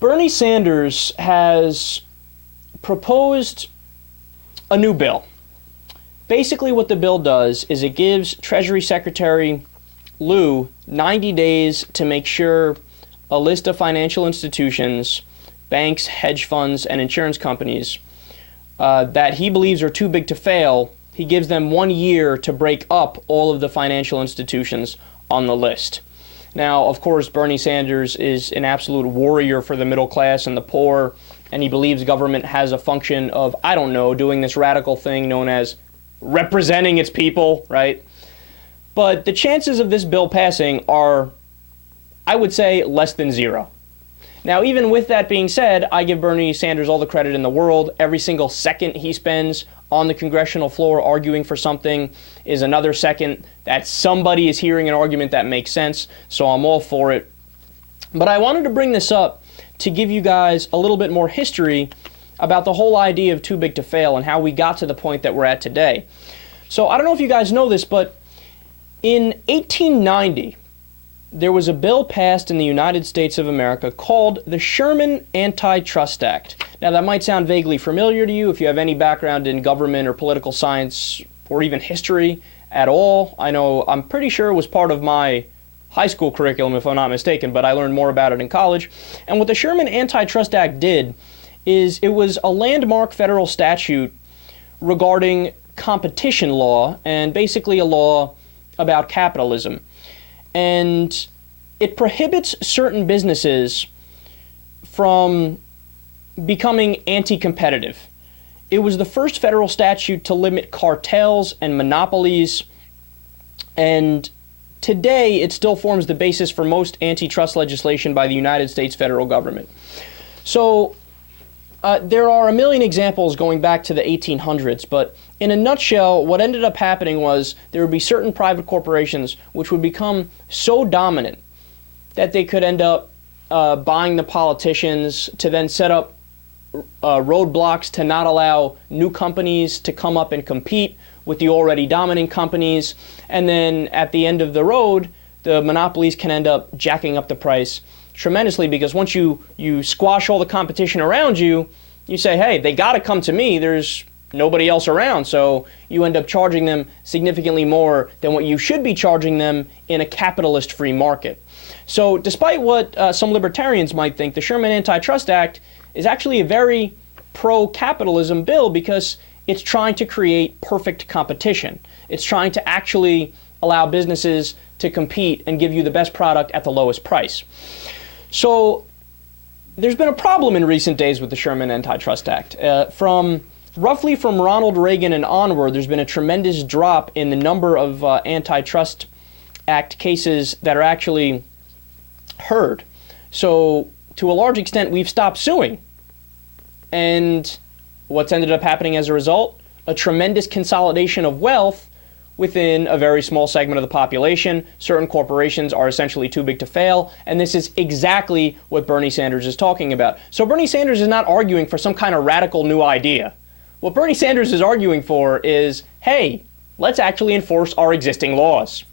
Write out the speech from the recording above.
Bernie Sanders has proposed a new bill. Basically what the bill does is it gives Treasury Secretary Lou 90 days to make sure a list of financial institutions, banks, hedge funds, and insurance companies that he believes are too big to fail. He gives them 1 year to break up all of the financial institutions on the list. Now, of course, Bernie Sanders is an absolute warrior for the middle class and the poor, and he believes government has a function of, I don't know, doing this radical thing known as representing its people, right? But the chances of this bill passing are, I would say, less than zero. Now, even with that being said, I give Bernie Sanders all the credit in the world. Every single second he spends on the congressional floor arguing for something is another second that somebody is hearing an argument that makes sense, so I'm all for it. But I wanted to bring this up to give you guys a little bit more history about the whole idea of too big to fail and how we got to the point that we're at today. So I don't know if you guys know this, but in 1890, there was a bill passed in the United States of America called the Sherman Antitrust Act. Now, that might sound vaguely familiar to you if you have any background in government or political science or even history at all. I'm pretty sure it was part of my high school curriculum, if I'm not mistaken, but I learned more about it in college. And what the Sherman Antitrust Act did is it was a landmark federal statute regarding competition law and basically a law about capitalism. And it prohibits certain businesses from becoming anti-competitive. It was the first federal statute to limit cartels and monopolies, and today it still forms the basis for most antitrust legislation by the United States federal government. So there are a million examples going back to the 1800s, but in a nutshell, what ended up happening was there would be certain private corporations which would become so dominant that they could end up buying the politicians to then set up roadblocks to not allow new companies to come up and compete with the already dominant companies. And then at the end of the road, the monopolies can end up jacking up the price tremendously, because once you squash all the competition around you, you say, hey, they got to come to me. There's nobody else around. So you end up charging them significantly more than what you should be charging them in a capitalist free market. So despite what some libertarians might think, the Sherman Antitrust Act is actually a very pro-capitalism bill because it's trying to create perfect competition. It's trying to actually allow businesses to compete and give you the best product at the lowest price. So there's been a problem in recent days with the Sherman Antitrust Act. From Ronald Reagan and onward, there's been a tremendous drop in the number of Antitrust Act cases that are actually heard. So to a large extent, we've stopped suing. And what's ended up happening as a result? A tremendous consolidation of wealth within a very small segment of the population. Certain corporations are essentially too big to fail, and this is exactly what Bernie Sanders is talking about. So Bernie Sanders is not arguing for some kind of radical new idea. What Bernie Sanders is arguing for is, hey, let's actually enforce our existing laws.